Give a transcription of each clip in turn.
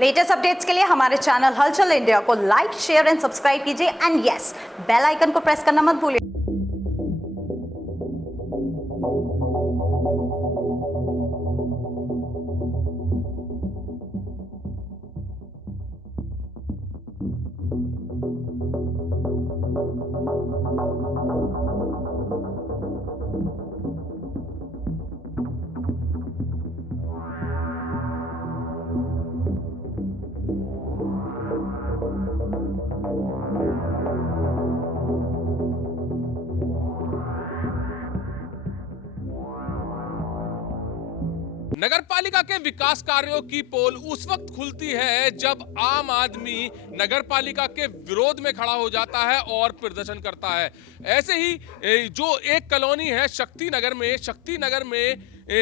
Latest updates के लिए हमारे चैनल हलचल इंडिया को लाइक, शेयर एंड सब्सक्राइब कीजिए एंड यस, बेल आइकन को प्रेस करना मत भूलिए। नगर पालिका के विकास कार्यों की पोल उस वक्त खुलती है जब आम आदमी नगर पालिका के विरोध में खड़ा हो जाता है और प्रदर्शन करता है। ऐसे ही जो एक कॉलोनी है शक्ति नगर में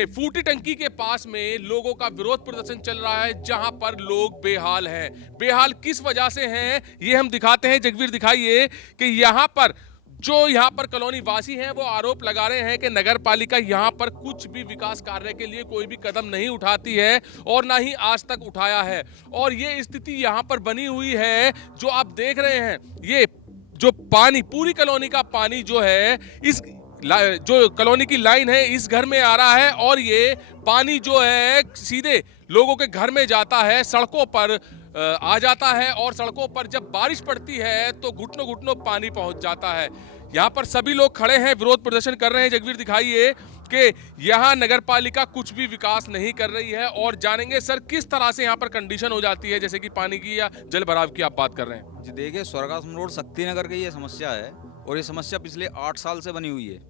फूटी टंकी के पास में लोगों का विरोध प्रदर्शन चल रहा है, जहां पर लोग बेहाल हैं। बेहाल किस वजह से हैं ये हम दिखाते हैं। जगवीर दिखाइए कि यहाँ पर कॉलोनी वासी हैं वो आरोप लगा रहे हैं कि नगर पालिका यहाँ पर कुछ भी विकास कार्य के लिए कोई भी कदम नहीं उठाती है और ना ही आज तक उठाया है। और ये स्थिति यहाँ पर बनी हुई है जो आप देख रहे हैं। ये जो पानी, पूरी कॉलोनी का पानी जो है इस जो कॉलोनी की लाइन है इस घर में आ रहा है और ये पानी जो है सीधे लोगों के घर में जाता है, सड़कों पर आ जाता है और सड़कों पर जब बारिश पड़ती है तो घुटनों घुटनों पानी पहुंच जाता है। यहाँ पर सभी लोग खड़े हैं, विरोध प्रदर्शन कर रहे हैं। जगवीर दिखाइए कि यहाँ नगर पालिका कुछ भी विकास नहीं कर रही है और जानेंगे सर किस तरह से यहाँ पर कंडीशन हो जाती है, जैसे कि पानी की या जल भराव की आप बात कर रहे हैं। जी देखिए, स्वर्गाश्रम रोड शक्ति नगर की ये समस्या है और ये समस्या पिछले 8 साल से बनी हुई है।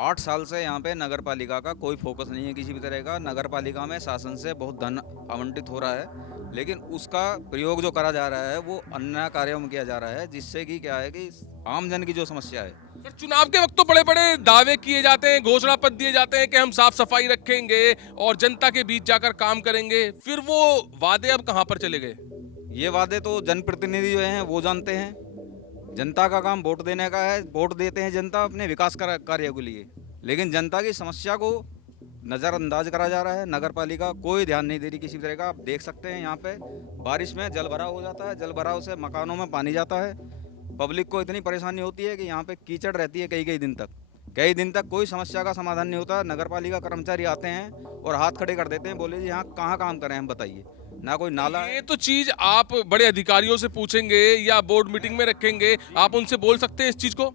8 साल से यहाँ पे नगर पालिका का कोई फोकस नहीं है किसी भी तरह का। नगर पालिका में शासन से बहुत धन आवंटित हो रहा है, लेकिन उसका प्रयोग जो करा जा रहा है वो अन्य कार्यों में किया जा रहा है, जिससे कि क्या है कि आम जन की जो समस्या है। सर चुनाव के वक्त तो बड़े बड़े दावे किए जाते हैं, घोषणा पत्र दिए जाते हैं कि हम साफ सफाई रखेंगे और जनता के बीच जाकर काम करेंगे, फिर वो वादे अब कहाँ पर चले गए? ये वादे तो जनप्रतिनिधि जो हैं वो जानते हैं। जनता का काम वोट देने का है, वोट देते हैं जनता अपने विकास कार्यों के लिए, लेकिन जनता की समस्या को नज़रअंदाज करा जा रहा है। नगर पालिका कोई ध्यान नहीं दे रही किसी तरह का। आप देख सकते हैं यहाँ पे बारिश में जल भराव हो जाता है, जल भराव से मकानों में पानी जाता है। पब्लिक को इतनी परेशानी होती है कि यहाँ पे कीचड़ रहती है कई दिन तक कोई समस्या का समाधान नहीं होता। नगर पालिका कर्मचारी आते हैं और हाथ खड़े कर देते हैं, बोले जी यहाँ कहाँ काम करें हम, बताइए। ना कोई नाला है। ये तो चीज आप बड़े अधिकारियों से पूछेंगे या बोर्ड मीटिंग में रखेंगे, आप उनसे बोल सकते हैं इस चीज को।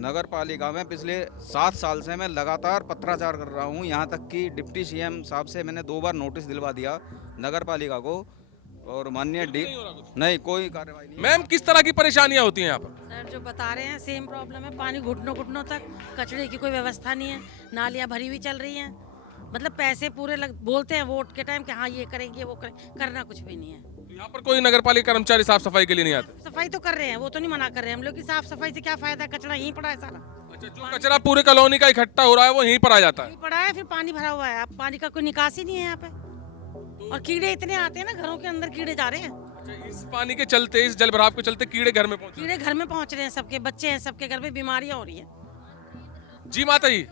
नगर पालिका में पिछले 7 साल से मैं लगातार पत्राचार कर रहा हूँ। यहाँ तक कि डिप्टी सीएम साहब से मैंने 2 बार नोटिस दिलवा दिया नगर पालिका को और माननीय नहीं कोई कार्रवाई नहीं। मैम किस तरह की परेशानियां होती हैं यहाँ पर? सर जो बता रहे हैं सेम प्रॉब्लम है, पानी घुटनों तक, कचरे की कोई व्यवस्था नहीं है, नालियाँ भरी हुई चल रही हैं। मतलब पैसे पूरे बोलते हैं वोट के टाइम कि हाँ ये करेंगे वो करना कुछ भी नहीं है। यहाँ पर कोई नगर पालिका कर्मचारी साफ सफाई के लिए नहीं आते? सफाई तो कर रहे हैं, वो तो नहीं मना कर रहे हैं हम लोग की साफ सफाई से क्या फायदा, कचरा यहीं पड़ा है सारा। अच्छा, जो कचरा पूरे कॉलोनी का इकट्ठा हो रहा है वो यहीं पर आ जाता है? यहीं पड़ा है, फिर पानी भरा हुआ है, अब पानी का कोई निकास ही नहीं है यहाँ पे। और कीड़े इतने आते हैं ना, घरों के अंदर कीड़े जा रहे हैं। अच्छा, इस पानी के चलते, इस जल भराव के चलते कीड़े घर में पहुंचे? कीड़े घर में पहुंच रहे हैं, सबके बच्चे हैं, सबके घर में बीमारियां हो रही है। जी माता जी।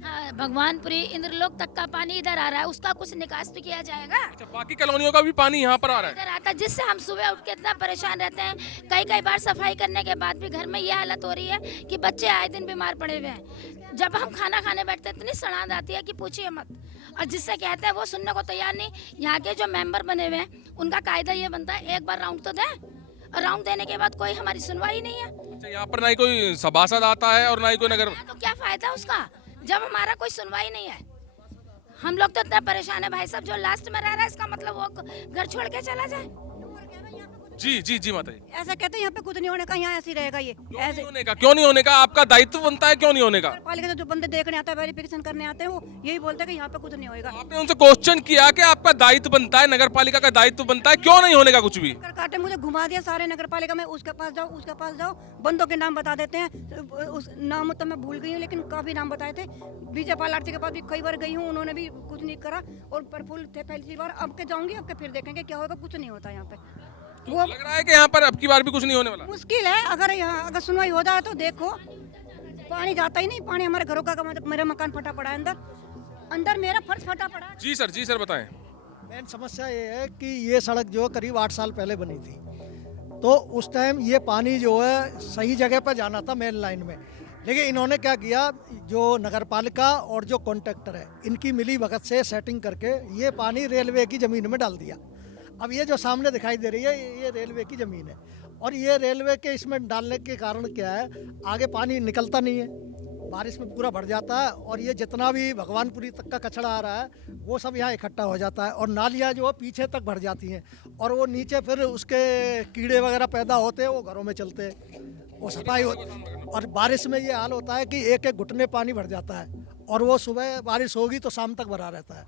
हाँ, भगवानपुरी इंद्रलोक तक का पानी इधर आ रहा है, उसका कुछ निकास भी किया जाएगा। अच्छा, बाकी कॉलोनियों का भी पानी यहाँ पर आ रहा है? इधर आता है, जिससे हम सुबह उठ के इतना परेशान रहते हैं। कई बार सफाई करने के बाद भी घर में ये हालत हो रही है कि बच्चे आए दिन बीमार पड़े हुए हैं। जब हम खाना खाने बैठते हैं इतनी सड़ांध आती है कि पूछिए मत। और जिससे कहते हैं वो सुनने को तैयार नहीं। यहाँ के जो मेंबर बने हुए हैं उनका कायदा ये बनता है एक बार राउंड तो दें, और राउंड देने के बाद कोई हमारी सुनवाई नहीं है। अच्छा, यहाँ पर ना ही कोई सभासद आता है और ना ही कोई नगर, तो क्या फायदा उसका जब हमारा कोई सुनवाई नहीं है। हम लोग तो इतना परेशान है भाई साहब, जो लास्ट में रह रहा है इसका मतलब वो घर छोड़ के चला जाए। जी माता जी। ऐसा कहते हैं यहाँ पे कुछ नहीं होने का, यहाँ ऐसे ही रहेगा ये। ऐसे क्यों नहीं होने का? आपका दायित्व बनता है, क्यों नहीं होने का? पालिका से जो बंदे देखने आते हैं, वेरिफिकेशन करने आते हैं, वो यही बोलते हैं कि यहाँ पे कुछ नहीं होगा। आपने उनसे क्वेश्चन किया कि आपका दायित्व बनता है, नगर पालिका का दायित्व बनता है, क्यों नहीं होने का कुछ भी? काटे मुझे घुमा दिया सारे नगर पालिका में, उसके पास जाओ, बंदों के नाम बता देते हैं। उस नाम तो मैं भूल गई हूँ, लेकिन काफी नाम बताए थे। बीजे पालार्थी के पास भी कई बार गई हूँ, उन्होंने भी कुछ नहीं करा और प्रफुल्ल थे पहली बार। अब के जाऊंगी, अब के फिर देखेंगे क्या होगा। कुछ नहीं होता यहाँ पे। वो लग रहा है कि यहाँ पर अब की बार भी कुछ नहीं होने वाला। मुश्किल है, अगर सुनवाई हो जाए तो देखो पानी जाता ही नहीं। पानी हमारे घरों का, मेरा मकान फटा पड़ा है, अंदर मेरा फर्श फटा पड़ा है। जी सर बताएं। मेन समस्या ये है कि ये सड़क जो है करीब 8 साल पहले बनी थी, तो उस टाइम ये पानी जो है सही जगह पर जाना था मेन लाइन में, लेकिन इन्होंने क्या किया, जो नगरपालिका और जो कॉन्ट्रैक्टर है इनकी मिली भगत से सेटिंग करके ये पानी रेलवे की ज़मीन में डाल दिया। अब ये जो सामने दिखाई दे रही है ये रेलवे की ज़मीन है, और ये रेलवे के इसमें डालने के कारण क्या है, आगे पानी निकलता नहीं है, बारिश में पूरा भर जाता है, और ये जितना भी भगवानपुरी तक का कचरा आ रहा है वो सब यहाँ इकट्ठा हो जाता है, और नालियाँ जो है पीछे तक भर जाती हैं, और वो नीचे फिर उसके कीड़े वगैरह पैदा होते हैं, वो घरों में चलते हैं, वो सफाई और बारिश में ये हाल होता है कि एक एक घुटने पानी भर जाता है, और वो सुबह बारिश होगी तो शाम तक भरा रहता है,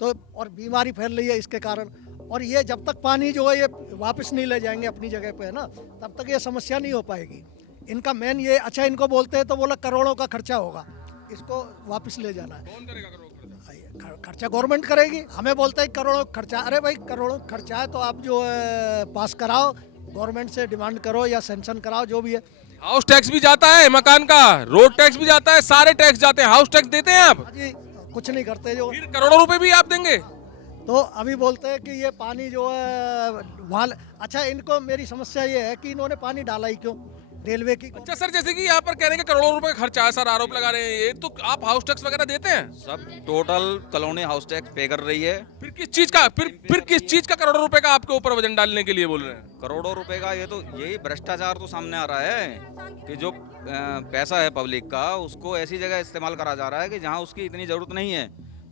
तो और बीमारी फैल रही है इसके कारण। और ये जब तक पानी जो है ये वापस नहीं ले जाएंगे अपनी जगह पे है ना, तब तक ये समस्या नहीं हो पाएगी। इनका मेन ये, अच्छा इनको बोलते हैं तो बोला करोड़ों का खर्चा होगा, इसको वापस ले जाना है। कौन करेगा करोड़ खर्चा? खर्चा गवर्नमेंट करेगी, हमें बोलते हैं करोड़ों खर्चा। अरे भाई करोड़ों खर्चा है तो आप जो है पास कराओ, गवर्नमेंट से डिमांड करो या सेंक्शन कराओ, जो भी है। हाउस टैक्स भी जाता है, मकान का रोड टैक्स भी जाता है, सारे टैक्स जाते हैं। हाउस टैक्स देते हैं आप? हाँ जी, कुछ नहीं करते जो, फिर करोड़ों रुपए भी आप देंगे? तो अभी बोलते हैं कि ये पानी जो है वहाँ, अच्छा इनको मेरी समस्या ये है कि इन्होंने पानी डाला ही क्यों रेलवे की। अच्छा सर, जैसे कि यहाँ पर कह रहे हैं कि करोड़ों रुपए का खर्चा है, सर आरोप लगा रहे हैं, ये तो आप हाउस टैक्स वगैरह देते हैं? सब टोटल कॉलोनी हाउस टैक्स पे कर रही है। फिर किस चीज का, फिर किस चीज का करोड़ों रुपए का आपके ऊपर वजन डालने के लिए बोल रहे हैं? करोड़ों रुपए का ये तो यही भ्रष्टाचार तो सामने आ रहा है कि जो पैसा है पब्लिक का उसको ऐसी जगह इस्तेमाल करा जा रहा है कि जहाँ उसकी इतनी जरूरत नहीं है।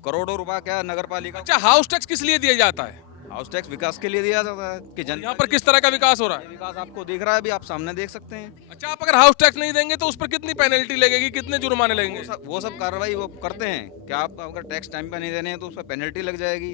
करोड़ों रुपया क्या नगर पालिका। अच्छा, हाउस टैक्स किस लिए दिया जाता है? हाउस टैक्स विकास के लिए दिया जाता है कि यहाँ पर किस तरह का विकास हो रहा है? विकास आपको दिख रहा है, अभी आप सामने देख सकते हैं। अच्छा, आप अगर हाउस टैक्स नहीं देंगे तो उस पर कितनी पेनल्टी लगेगी, कितने जुर्माने लगेंगे? वो सब कार्रवाई वो करते हैं कि आप अगर टैक्स टाइम पे नहीं देने हैं तो उस पर पेनल्टी लग जाएगी।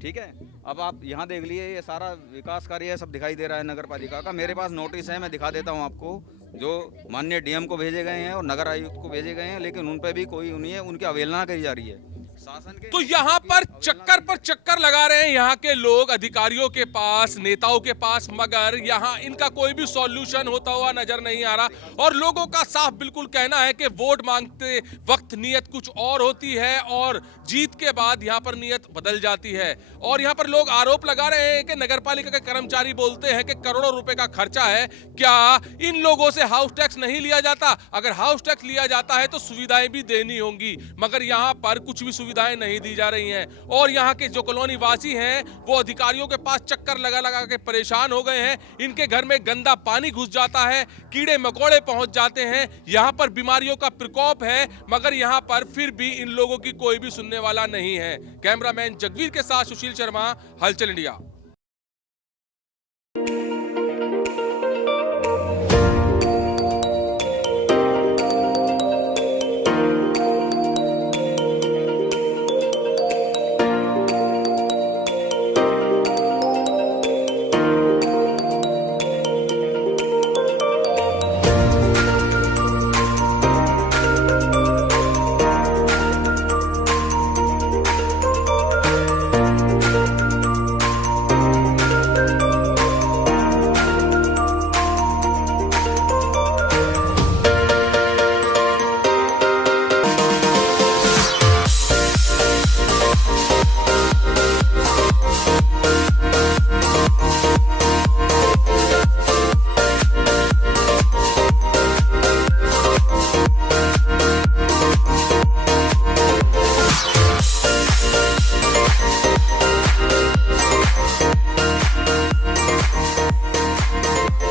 ठीक है, अब आप यहाँ देख लिए, ये सारा विकास कार्य सब दिखाई दे रहा है नगर पालिका का। मेरे पास नोटिस है, मैं दिखा देता हूँ आपको, जो माननीय डीएम को भेजे गए हैं और नगर आयुक्त को भेजे गए हैं, लेकिन उन पर भी कोई नहीं है, उनकी अवहेलना करी जा रही है शासन के। तो यहाँ पर चक्कर लगा रहे हैं यहाँ के लोग अधिकारियों के पास, नेताओं के पास, मगर यहाँ इनका कोई भी सॉल्यूशन होता हुआ नजर नहीं आ रहा। और लोगों का साफ बिल्कुल कहना है कि वोट मांगते वक्त नीयत कुछ और होती है और जीत के बाद यहाँ पर नीयत बदल जाती है। और यहाँ पर लोग आरोप लगा रहे हैं कि नगरपालिका के कर्मचारी बोलते हैं कि करोड़ों रुपए का खर्चा है, क्या इन लोगों से हाउस टैक्स नहीं लिया जाता? अगर हाउस टैक्स लिया जाता है तो सुविधाएं भी देनी होंगी, मगर यहाँ पर कुछ भी सुविधाएं नहीं दी जा रही हैं। और यहाँ के जो कॉलोनी वासी हैं वो अधिकारियों के पास चक्कर लगा लगा के परेशान हो गए हैं। इनके घर में गंदा पानी घुस जाता है, कीड़े मकोड़े पहुंच जाते हैं, यहाँ पर बीमारियों का प्रकोप है, मगर यहाँ पर फिर भी इन लोगों की कोई भी सुनने वाला नहीं है। कैमरामैन जगवीर के साथ सुशील शर्मा, हलचल इंडिया।